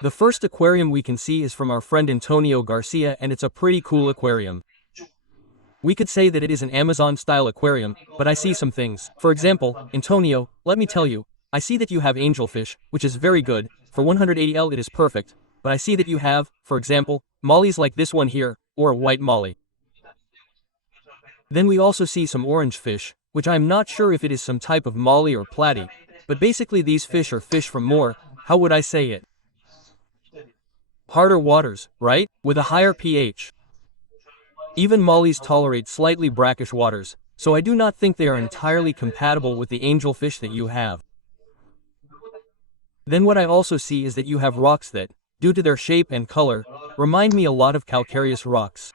The first aquarium we can see is from our friend Antonio Garcia, and it's a pretty cool aquarium. We could say that it is an Amazon-style aquarium, but I see some things. For example, Antonio, let me tell you, I see that you have angelfish, which is very good. For 180L it is perfect, but I see that you have, for example, mollies like this one here, or a white molly. Then we also see some orange fish, which I am not sure if it is some type of molly or platy, but basically these fish are fish from more, how would I say it? Harder waters, right? With a higher pH. Even mollies tolerate slightly brackish waters, so I do not think they are entirely compatible with the angelfish that you have. Then what I also see is that you have rocks that, due to their shape and color, remind me a lot of calcareous rocks.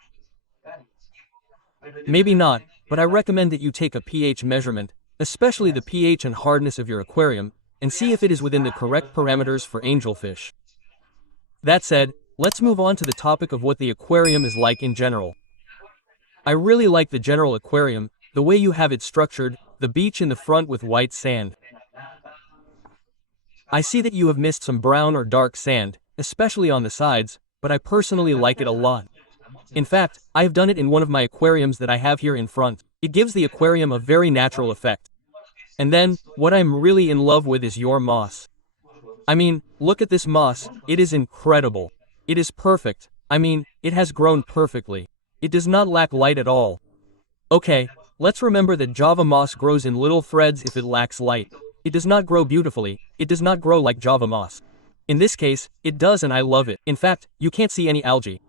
Maybe not, but I recommend that you take a pH measurement, especially the pH and hardness of your aquarium, and see if it is within the correct parameters for angelfish. That said, let's move on to the topic of what the aquarium is like in general. I really like the general aquarium, the way you have it structured, the beach in the front with white sand. I see that you have missed some brown or dark sand, especially on the sides, but I personally like it a lot. In fact, I have done it in one of my aquariums that I have here in front. It gives the aquarium a very natural effect. And then, what I'm really in love with is your moss. I mean, look at this moss, it is incredible. It is perfect, I mean, it has grown perfectly. It does not lack light at all. Okay, let's remember that Java moss grows in little threads if it lacks light. It does not grow beautifully, it does not grow like Java moss. In this case, it does and I love it. In fact, you can't see any algae.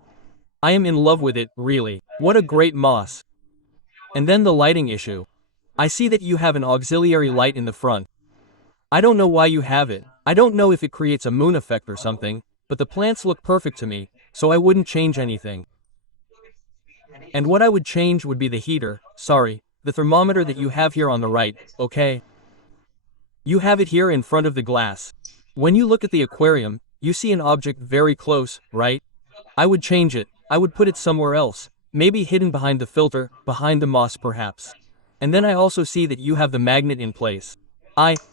I am in love with it, really. What a great moss. And then the lighting issue. I see that you have an auxiliary light in the front. I don't know why you have it. I don't know if it creates a moon effect or something, but the plants look perfect to me, so I wouldn't change anything. And what I would change would be the heater, the thermometer that you have here on the right, okay? You have it here in front of the glass. When you look at the aquarium, you see an object very close, right? I would change it. I would put it somewhere else, maybe hidden behind the filter, behind the moss perhaps. And then I also see that you have the magnet in place.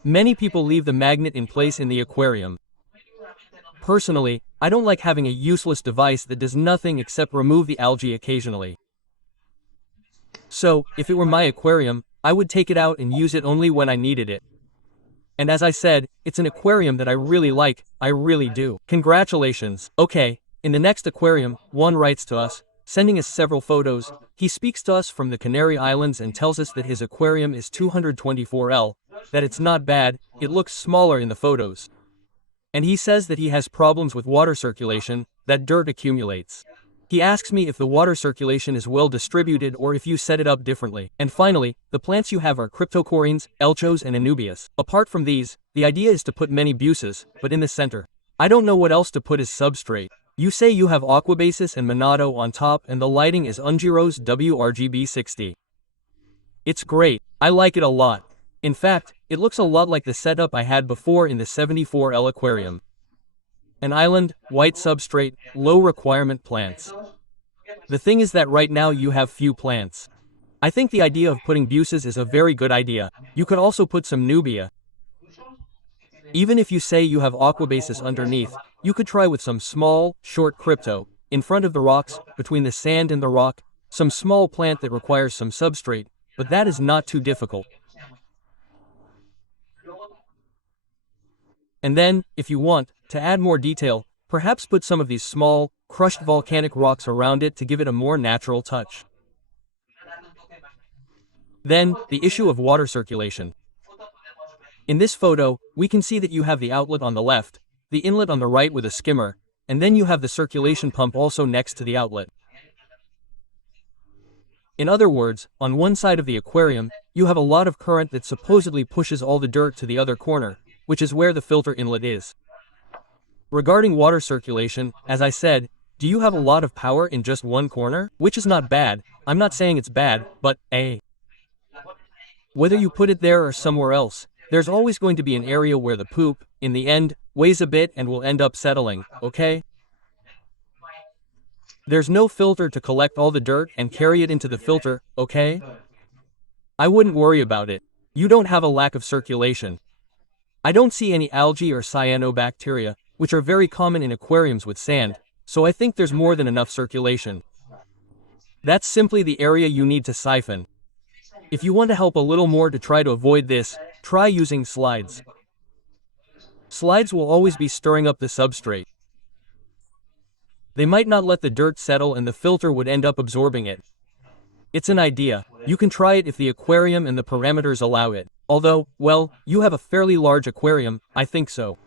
Many people leave the magnet in place in the aquarium. Personally, I don't like having a useless device that does nothing except remove the algae occasionally. So, if it were my aquarium, I would take it out and use it only when I needed it. And as I said, it's an aquarium that I really like, I really do. Congratulations. Okay, in the next aquarium, Juan writes to us, sending us several photos. He speaks to us from the Canary Islands and tells us that his aquarium is 224L, that it's not bad, it looks smaller in the photos. And he says that he has problems with water circulation, that dirt accumulates. He asks me if the water circulation is well distributed or if you set it up differently. And finally, the plants you have are cryptocorynes, elchos and anubias. Apart from these, the idea is to put many buces, but in the center. I don't know what else to put as substrate. You say you have aquabasis and monado on top and the lighting is Ungiro's WRGB60. It's great, I like it a lot. In fact, it looks a lot like the setup I had before in the 74L aquarium. An island, white substrate, low requirement plants. The thing is that right now you have few plants. I think the idea of putting buces is a very good idea. You could also put some nubia. Even if you say you have aquabasis underneath, you could try with some small, short crypto, in front of the rocks, between the sand and the rock, some small plant that requires some substrate, but that is not too difficult. And then, if you want, to add more detail, perhaps put some of these small, crushed volcanic rocks around it to give it a more natural touch. Then, the issue of water circulation. In this photo, we can see that you have the outlet on the left, the inlet on the right with a skimmer, and then you have the circulation pump also next to the outlet. In other words, on one side of the aquarium, you have a lot of current that supposedly pushes all the dirt to the other corner, which is where the filter inlet is. Regarding water circulation, as I said, do you have a lot of power in just one corner? Which is not bad, I'm not saying it's bad, but, whether you put it there or somewhere else, there's always going to be an area where the poop, in the end, weighs a bit and will end up settling, okay? There's no filter to collect all the dirt and carry it into the filter, okay? I wouldn't worry about it. You don't have a lack of circulation. I don't see any algae or cyanobacteria, which are very common in aquariums with sand, so I think there's more than enough circulation. That's simply the area you need to siphon. If you want to help a little more to try to avoid this, try using slides. Slides will always be stirring up the substrate. They might not let the dirt settle and the filter would end up absorbing it. It's an idea. You can try it if the aquarium and the parameters allow it. Although, well, you have a fairly large aquarium, I think so.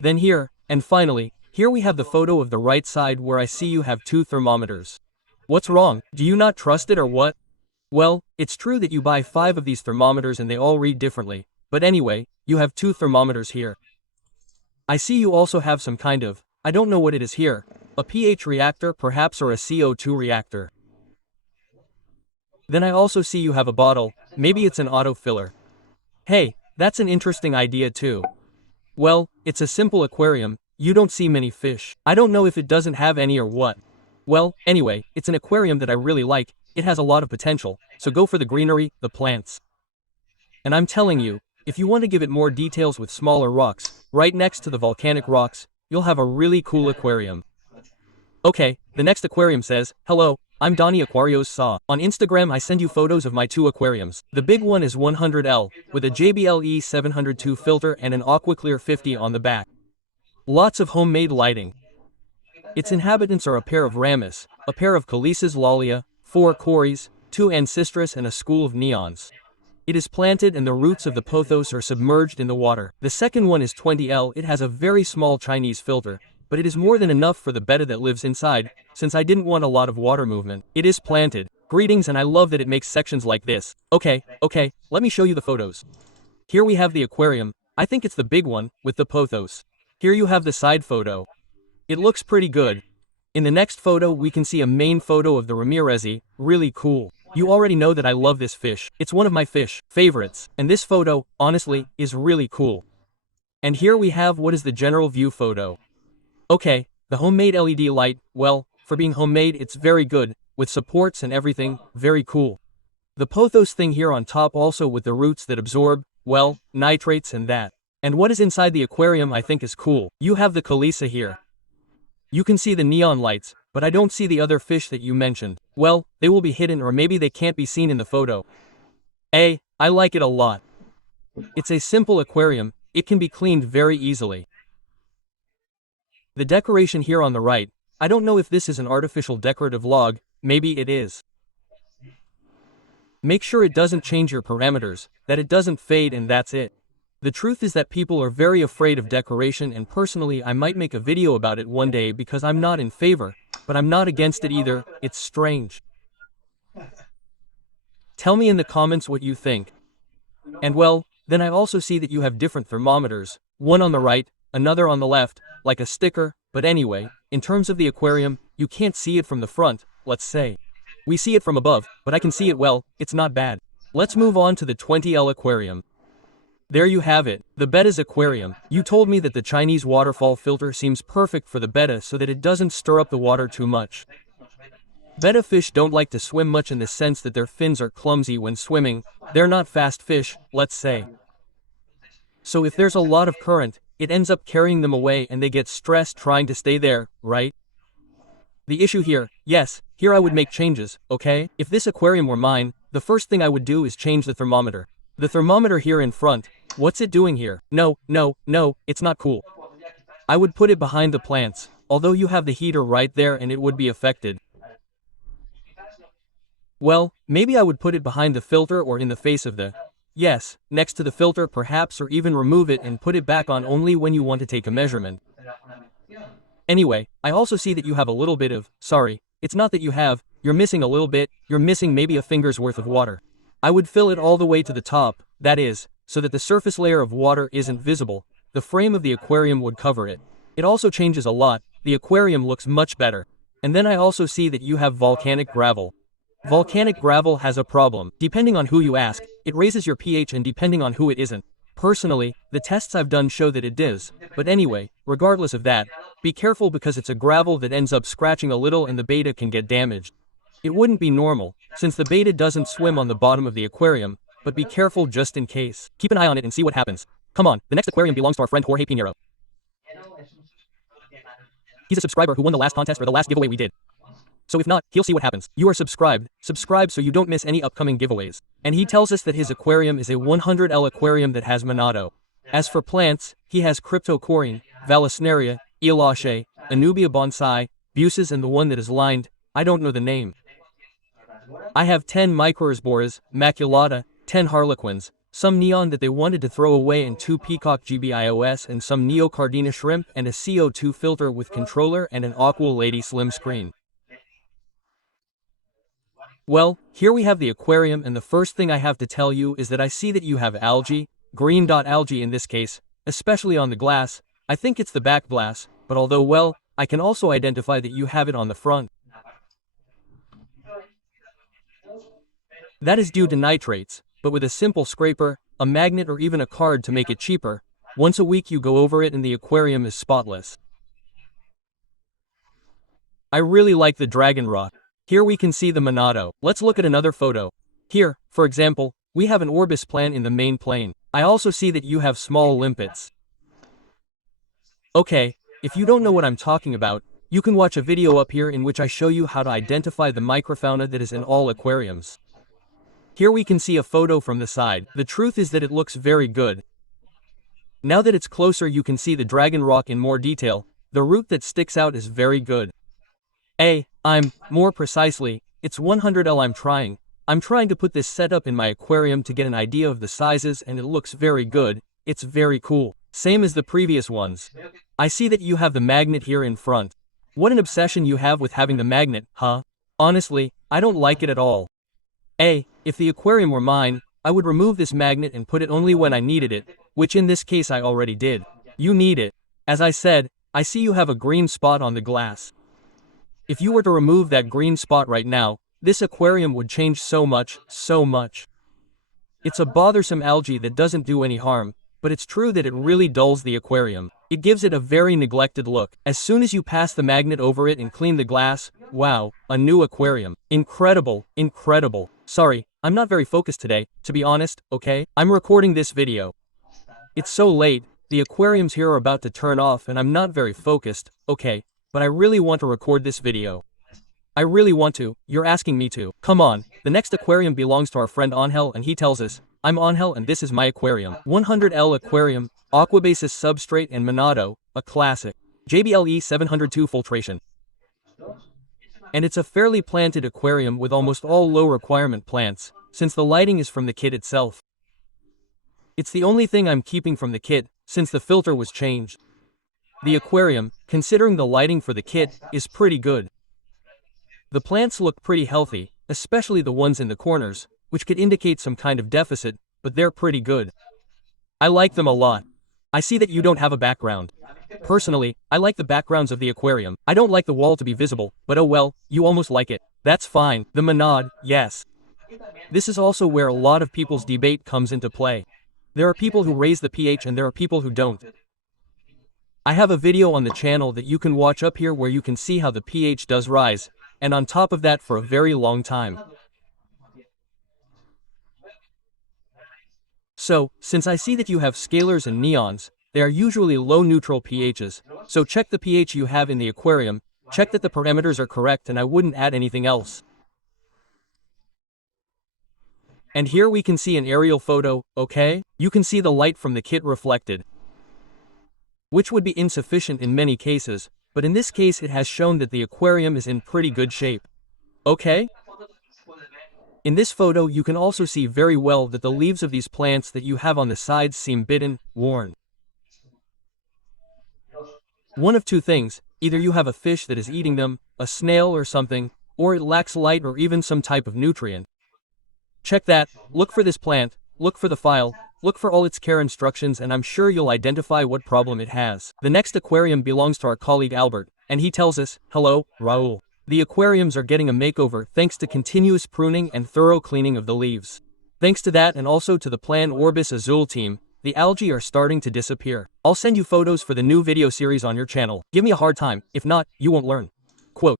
Then here, and finally, here we have the photo of the right side where I see you have 2 thermometers. What's wrong? Do you not trust it or what? Well, it's true that you buy 5 of these thermometers and they all read differently, but anyway, you have 2 thermometers here. I see you also have some kind of, I don't know what it is here, a pH reactor perhaps or a CO2 reactor. Then I also see you have a bottle, maybe it's an autofiller. Hey, that's an interesting idea too. Well, it's a simple aquarium, you don't see many fish. I don't know if it doesn't have any or what. Well, anyway, it's an aquarium that I really like, it has a lot of potential, so go for the greenery, the plants. And I'm telling you, if you want to give it more details with smaller rocks, right next to the volcanic rocks, you'll have a really cool aquarium. Okay, the next aquarium says, hello, I'm Donnie Aquarios Saw. On Instagram I send you photos of my 2 aquariums. The big one is 100L, with a JBL E702 filter and an AquaClear 50 on the back. Lots of homemade lighting. Its inhabitants are a pair of Ramus, a pair of Calices Lollia, 4 Cories, 2 Ancestris and a school of Neons. It is planted and the roots of the pothos are submerged in the water. The second one is 20L, it has a very small Chinese filter, but it is more than enough for the betta that lives inside, since I didn't want a lot of water movement. It is planted. Greetings, and I love that it makes sections like this. Okay, let me show you the photos. Here we have the aquarium, I think it's the big one, with the pothos. Here you have the side photo. It looks pretty good. In the next photo we can see a main photo of the Ramirezi, really cool. You already know that I love this fish. It's one of my fish favorites, and this photo, honestly, is really cool. And here we have what is the general view photo. Okay, the homemade LED light, well, for being homemade it's very good, with supports and everything, very cool. The pothos thing here on top also with the roots that absorb, well, nitrates and that. And what is inside the aquarium I think is cool. You have the Calisa here. You can see the neon lights, but I don't see the other fish that you mentioned. Well, they will be hidden or maybe they can't be seen in the photo. I like it a lot. It's a simple aquarium, it can be cleaned very easily. The decoration here on the right, I don't know if this is an artificial decorative log, maybe it is. Make sure it doesn't change your parameters, that it doesn't fade and that's it. The truth is that people are very afraid of decoration and personally I might make a video about it one day because I'm not in favor, but I'm not against it either, it's strange. Tell me in the comments what you think. And well, then I also see that you have different thermometers, one on the right, another on the left, like a sticker, but anyway, in terms of the aquarium, you can't see it from the front, let's say. We see it from above, but I can see it well, it's not bad. Let's move on to the 20L aquarium. There you have it, the betta's aquarium. You told me that the Chinese waterfall filter seems perfect for the betta so that it doesn't stir up the water too much. Betta fish don't like to swim much in the sense that their fins are clumsy when swimming, they're not fast fish, let's say. So if there's a lot of current, it ends up carrying them away and they get stressed trying to stay there, right? The issue here, yes, here I would make changes, okay? If this aquarium were mine, the first thing I would do is change the thermometer. The thermometer here in front, what's it doing here? No, it's not cool. I would put it behind the plants, although you have the heater right there and it would be affected. Well, maybe I would put it behind the filter or in the face of the... Yes, next to the filter perhaps, or even remove it and put it back on only when you want to take a measurement. Anyway, I also see that you have a little bit of, sorry, it's not that you have, you're missing a little bit, you're missing maybe a finger's worth of water. I would fill it all the way to the top, that is, so that the surface layer of water isn't visible, the frame of the aquarium would cover it. It also changes a lot, the aquarium looks much better. And then I also see that you have volcanic gravel. Volcanic gravel has a problem. Depending on who you ask, it raises your pH and depending on who it isn't. Personally, the tests I've done show that it does, but anyway, regardless of that, be careful because it's a gravel that ends up scratching a little and the betta can get damaged. It wouldn't be normal, since the betta doesn't swim on the bottom of the aquarium, but be careful just in case. Keep an eye on it and see what happens. Come on, the next aquarium belongs to our friend Jorge Pinheiro. He's a subscriber who won the last contest or the last giveaway we did. So if not, he'll see what happens. You are subscribed. Subscribe so you don't miss any upcoming giveaways. And he tells us that his aquarium is a 100L aquarium that has Monado. As for plants, he has Cryptocoryne, Vallisneria, Eolache, Anubia bonsai, Buses and the one that is lined, I don't know the name. I have 10 Microspores, Maculata, 10 Harlequins, some neon that they wanted to throw away and 2 Peacock GBIOS and some Neocardina shrimp and a CO2 filter with controller and an Aqua Lady slim screen. Well, here we have the aquarium and the first thing I have to tell you is that I see that you have algae, green dot algae in this case, especially on the glass. I think it's the back glass, but although well, I can also identify that you have it on the front. That is due to nitrates, but with a simple scraper, a magnet or even a card to make it cheaper, once a week you go over it and the aquarium is spotless. I really like the dragon rock. Here we can see the Monado. Let's look at another photo. Here, for example, we have an Orbis plant in the main plane. I also see that you have small limpets. Okay, if you don't know what I'm talking about, you can watch a video up here in which I show you how to identify the microfauna that is in all aquariums. Here we can see a photo from the side. The truth is that it looks very good. Now that it's closer you can see the dragon rock in more detail. The root that sticks out is very good. More precisely, it's 100L I'm trying to put this setup in my aquarium to get an idea of the sizes and it looks very good. It's very cool. Same as the previous ones. I see that you have the magnet here in front. What an obsession you have with having the magnet, huh? Honestly, I don't like it at all. If the aquarium were mine, I would remove this magnet and put it only when I needed it, which in this case I already did. You need it. As I said, I see you have a green spot on the glass. If you were to remove that green spot right now, this aquarium would change so much, so much. It's a bothersome algae that doesn't do any harm, but it's true that it really dulls the aquarium. It gives it a very neglected look. As soon as you pass the magnet over it and clean the glass, wow, a new aquarium. Incredible, incredible. Sorry, I'm not very focused today, to be honest, okay? I'm recording this video. It's so late, the aquariums here are about to turn off and I'm not very focused, okay, but I really want to record this video. I really want to, you're asking me to. Come on, the next aquarium belongs to our friend Angel and he tells us, I'm Angel and this is my aquarium. 100L aquarium, Aquabasis substrate and Monado, a classic. JBLE 702 filtration. And it's a fairly planted aquarium with almost all low requirement plants, since the lighting is from the kit itself. It's the only thing I'm keeping from the kit, since the filter was changed. The aquarium, considering the lighting for the kit, is pretty good. The plants look pretty healthy, especially the ones in the corners, which could indicate some kind of deficit, but they're pretty good. I like them a lot. I see that you don't have a background. Personally, I like the backgrounds of the aquarium. I don't like the wall to be visible, but oh well, you almost like it. That's fine. The Monado, yes. This is also where a lot of people's debate comes into play. There are people who raise the pH and there are people who don't. I have a video on the channel that you can watch up here where you can see how the pH does rise, and on top of that for a very long time. So, since I see that you have scalars and neons, they are usually low neutral pHs, so check the pH you have in the aquarium, check that the parameters are correct and I wouldn't add anything else. And here we can see an aerial photo, okay? You can see the light from the kit reflected, which would be insufficient in many cases, but in this case it has shown that the aquarium is in pretty good shape. Okay? In this photo you can also see very well that the leaves of these plants that you have on the sides seem bitten, worn. One of two things, either you have a fish that is eating them, a snail or something, or it lacks light or even some type of nutrient. Check that, look for this plant, look for the file, look for all its care instructions and I'm sure you'll identify what problem it has. The next aquarium belongs to our colleague Albert, and he tells us, hello, Raul. The aquariums are getting a makeover thanks to continuous pruning and thorough cleaning of the leaves. Thanks to that and also to the Plan Orbis Azul team, the algae are starting to disappear. I'll send you photos for the new video series on your channel. Give me a hard time, if not, you won't learn. Quote.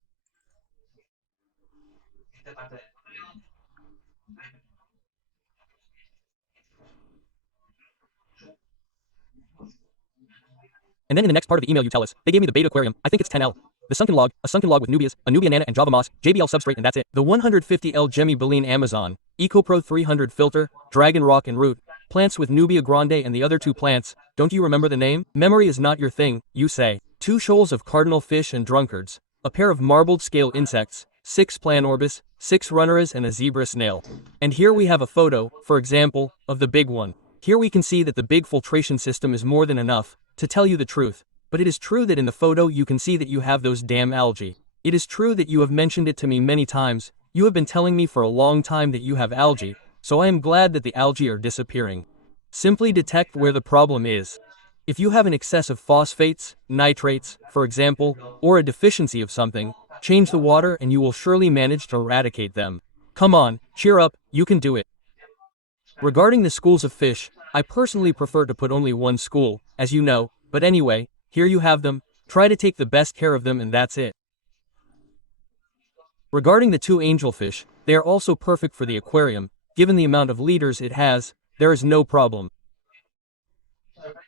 And then in the next part of the email you tell us, they gave me the beta aquarium, I think it's 10L. The sunken log, a sunken log with nubias, a nubia nana and java moss, JBL substrate and that's it. The 150L Gemmy Baleen Amazon, EcoPro 300 filter, Dragon Rock and Root, plants with Nubia grande and the other two plants, don't you remember the name? Memory is not your thing, you say. 2 shoals of cardinal fish and drunkards, a pair of marbled scale insects, 6 planorbis, 6 runneras and a zebra snail. And here we have a photo, for example, of the big one. Here we can see that the big filtration system is more than enough, to tell you the truth. But it is true that in the photo you can see that you have those damn algae. It is true that you have mentioned it to me many times, you have been telling me for a long time that you have algae, so I am glad that the algae are disappearing. Simply detect where the problem is. If you have an excess of phosphates, nitrates, for example, or a deficiency of something, change the water and you will surely manage to eradicate them. Come on, cheer up, you can do it. Regarding the schools of fish, I personally prefer to put only one school, as you know, but anyway, here you have them, try to take the best care of them and that's it. Regarding the 2 angelfish, they are also perfect for the aquarium, given the amount of liters it has, there is no problem.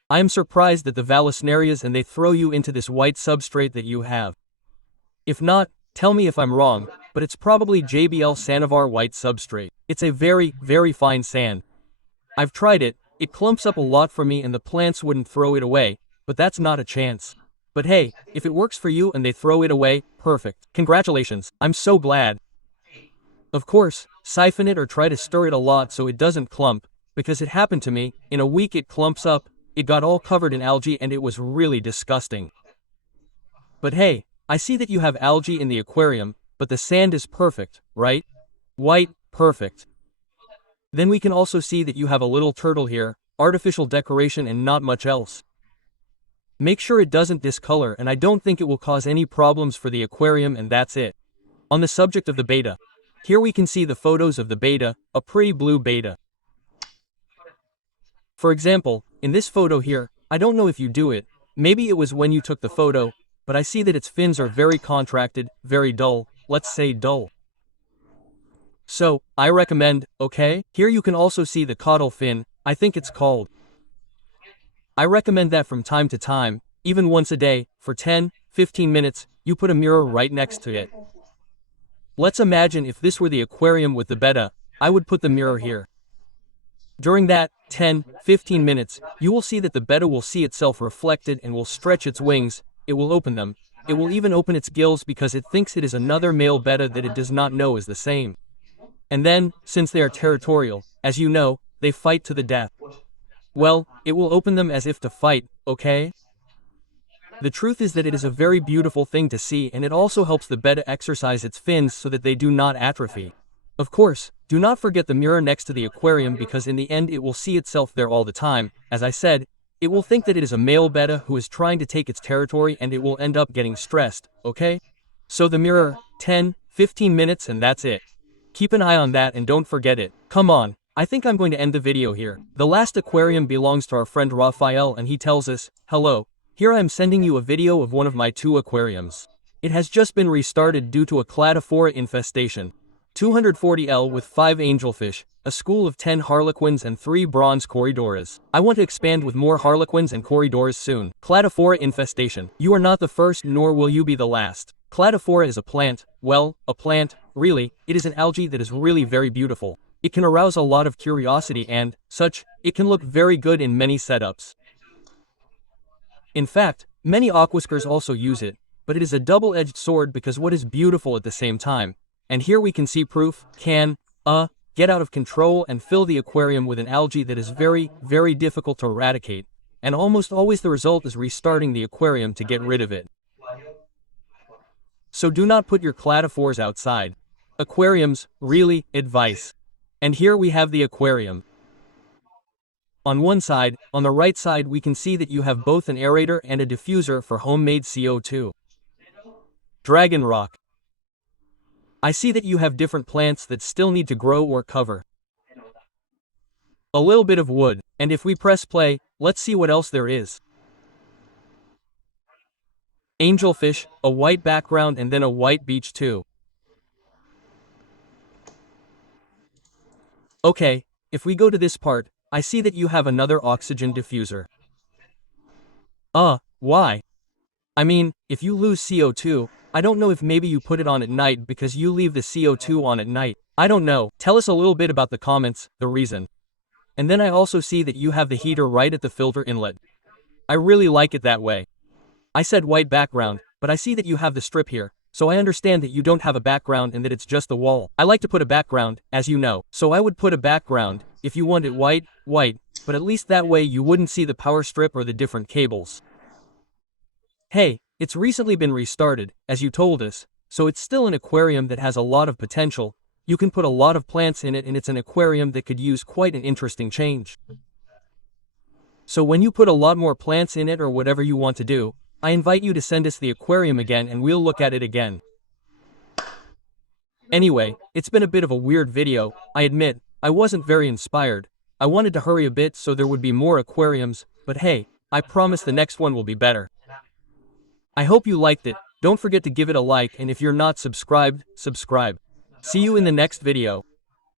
I am surprised that the Vallisnerias and they throw you into this white substrate that you have. If not, tell me if I'm wrong, but it's probably JBL Sandvar white substrate. It's a very, very fine sand. I've tried it, it clumps up a lot for me and the plants wouldn't throw it away, but that's not a chance. But hey, if it works for you and they throw it away, perfect. Congratulations, I'm so glad. Of course, siphon it or try to stir it a lot so it doesn't clump, because it happened to me, in a week it clumps up, it got all covered in algae and it was really disgusting. But hey, I see that you have algae in the aquarium, but the sand is perfect, right? White, perfect. Then we can also see that you have a little turtle here, artificial decoration and not much else. Make sure it doesn't discolor and I don't think it will cause any problems for the aquarium and that's it. On the subject of the beta, here we can see the photos of the beta, a pretty blue beta. For example, in this photo here, I don't know if you do it, maybe it was when you took the photo, but I see that its fins are very contracted, very dull, let's say dull. So, I recommend, okay? Here you can also see the caudal fin, I think it's called. I recommend that from time to time, even once a day, for 10-15 minutes, you put a mirror right next to it. Let's imagine if this were the aquarium with the betta, I would put the mirror here. During that 10-15 minutes, you will see that the betta will see itself reflected and will stretch its wings, it will open them, it will even open its gills because it thinks it is another male betta that it does not know is the same. And then, since they are territorial, as you know, they fight to the death. Well, it will open them as if to fight, okay? The truth is that it is a very beautiful thing to see and it also helps the betta exercise its fins so that they do not atrophy. Of course, do not forget the mirror next to the aquarium because in the end it will see itself there all the time. As I said, it will think that it is a male betta who is trying to take its territory and it will end up getting stressed, okay? So the mirror, 10-15 minutes and that's it. Keep an eye on that and don't forget it. Come on. I think I'm going to end the video here. The last aquarium belongs to our friend Raphael and he tells us, hello, here I am sending you a video of one of my 2 aquariums. It has just been restarted due to a cladophora infestation. 240L with 5 angelfish, a school of 10 harlequins and 3 bronze corydoras. I want to expand with more harlequins and corydoras soon. Cladophora infestation. You are not the first nor will you be the last. Cladophora is a plant, well, a plant, really, it is an algae that is really very beautiful. It can arouse a lot of curiosity and, such, it can look very good in many setups. In fact, many aquascapers also use it, but it is a double-edged sword because what is beautiful at the same time. And here we can see proof, get out of control and fill the aquarium with an algae that is very, very difficult to eradicate, and almost always the result is restarting the aquarium to get rid of it. So do not put your cladophores outside. Aquariums, really, advice. And here we have the aquarium. On one side, on the right side we can see that you have both an aerator and a diffuser for homemade CO2. Dragon rock. I see that you have different plants that still need to grow or cover. A little bit of wood, and if we press play, let's see what else there is. Angelfish, a white background and then a white beach too. Okay, if we go to this part, I see that you have another oxygen diffuser. Why? I mean, if you lose CO2, I don't know if maybe you put it on at night because you leave the CO2 on at night. I don't know. Tell us a little bit about the comments, the reason. And then I also see that you have the heater right at the filter inlet. I really like it that way. I said white background, but I see that you have the strip here, so I understand that you don't have a background and that it's just the wall. I like to put a background, as you know, so I would put a background, if you want it white, but at least that way you wouldn't see the power strip or the different cables. Hey, it's recently been restarted, as you told us, so it's still an aquarium that has a lot of potential. You can put a lot of plants in it and it's an aquarium that could use quite an interesting change. So when you put a lot more plants in it or whatever you want to do, I invite you to send us the aquarium again and we'll look at it again. Anyway, it's been a bit of a weird video, I admit. I wasn't very inspired. I wanted to hurry a bit so there would be more aquariums, but hey, I promise the next one will be better. I hope you liked it. Don't forget to give it a like, and if you're not subscribed, subscribe. See you in the next video.